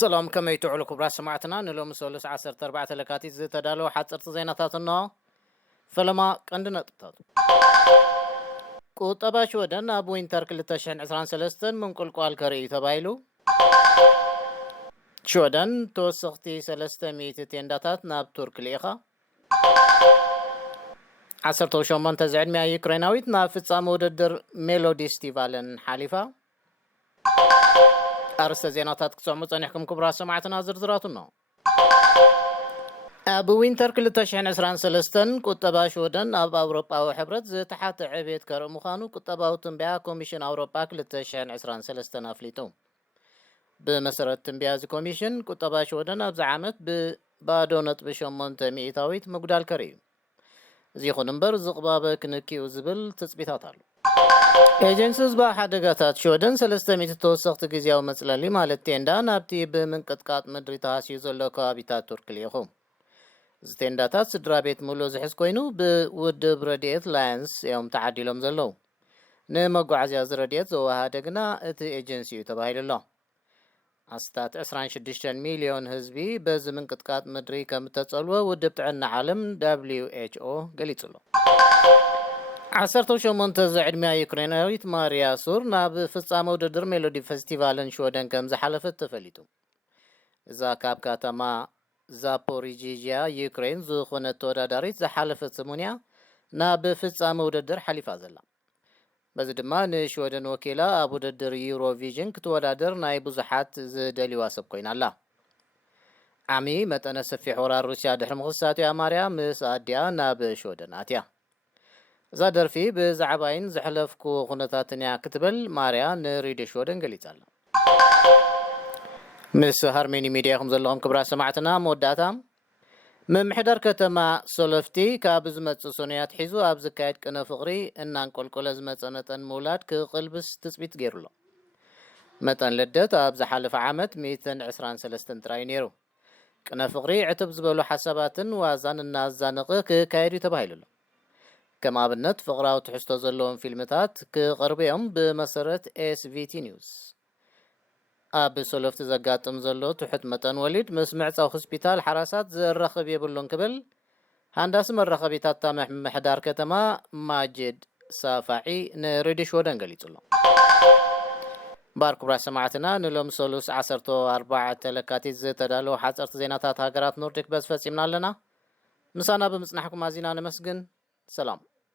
سلام كما يتعلو كبرى سماعتنا نلوم سولس 14 لكاتيت زتدالو حصرت زيناتاتنا فلما قندنا ططات ቁጠባ ሽወደን ኣብ ዊንተር 2023 من ቁልቋል ከርኢ ተባሂሉ ሽወደን ተወሰኽቲ 300 ቴንዳታት ናብ ቱርክ ልኢኻ 18 ዕድሚያ ዩክሬናዊት ናብ ፍጻመ ውድድር ሜሎዲስቲቫልን ሓሊፋ أرسل زيناتات كسوم مصنحكم كبرى سمعتنا زرزراتنا أبو وينتر كل تشحن عسران سلستن كتبا شودن أب أوروبا وحبرت زي تحت عبيد كرمخانو كتبا وتنبيا كوميشن أوروبا كل تشحن عسران سلستن أفليتو بمسرة تنبيا زي كوميشن كتبا شودن أب زعامت ببادونت بشمون تميتاويت مقدال كريم زي خننبر زقبابك نكي وزبل تثبيتاتالو ኤጀንሲስ በሓደጋታት ሽወደን 300 ተወሰኽቲ ጊዜያዊ መጽለሊ ማለት ቴንዳ ናብቲ ብምንቅጥቃጥ ምድሪ ተሃስዩ ዘሎ ከባቢታት ቱርክ ልኢኹም እዚ ቴንዳታት ስድራ ቤት ሙሉእ ዝሕዝ ኮይኑ ብውድብ ረድኤት ላየንስ እዮም ተዓዲሎም ዘለዉ ንመጓዓዝያ ዝረድኤት ዘወሃደ ግና እቲ ኤጀንሲ እዩ ተባሂሉ ኣሎ ኣስታት 26 ሚልዮን ህዝቢ በዚ ምንቅጥቃጥ ምድሪ ከም ተጸልወ ውድብ ጥዕና ዓለም WHO ገሊጹ ኣሎ 18 ዕድሚያ ዩክሬናዊት ማርያ ሱር ናብ ፍጻመ ውድድር ሜሎዲ ፌስቲቫልን ሽወደን ከም ዝሓለፈት ተፈሊጡ እዛ ካብ ከተማ ዛፖሪጂያ ዩክሬን ዝኾነት ተወዳዳሪት ዝሓለፈት ሰሙንያ ናብ ፍጻመ ውድድር ሓሊፋ ዘላ በዚ ድማ ንሽወደን ወኪላ ኣብ ውድድር ዩሮቪዥን ክትወዳደር ናይ ብዙሓት ዝደልዋ ሰብ ኮይና ኣላ ዓሚ መጠነ ሰፊሕ ወራር ሩስያ ድሕሪ ምኽሳትያ ማርያ ምስ ኣድያ ናብ ሽወደን ኣትያ እዛ ደርፊ ብዛዕባይን ዝሕለፍኩ ኩነታትን እያ ክትብል ማርያ ንሬድዮ ሽወደን ገሊጻላ ምስ ሃርሜኒ ሚድያ ከም ዘለኹም ክብራ ሰማዕትና መወዳእታ ምምሕዳር ከተማ ሶለፍቲ ካብ ዝመጽእ ሶንያት ሒዙ ኣብ ዝካየድ ቅነ ፍቕሪ እናንቆልቆለ ዝመጸ መጠን ምውላድ ክቕልብስ ትጽቢት ገይሩሎ መጠን ልደት ኣብ ዝሓለፈ ዓመት 123 ጥራይ ነይሩ ቅነ ፍቕሪ ዕትብ ዝበሉ ሓሳባትን ዋዛን እናዛነቐ ክካየድ ተባሂሉሎ كما abnet فقراو تحستو زلون فيلمتات كقربيهم بمسارة SVT نيوز أب سولفت زقاتم زلو تحت متن وليد مسمعت أو خسبيتال حراسات زرخب يبلون قبل هنداس مرخبيتات تامح محدار كتما ماجد سافعي نريدش ودن قليتلو بارك برا سمعتنا نلوم سولوس 14 لكاتي زتدالو حصرت زيناتات هاجرات نوردك بس فسيمنا لنا مسانا بمصنحكم ازينا نمسجن سلام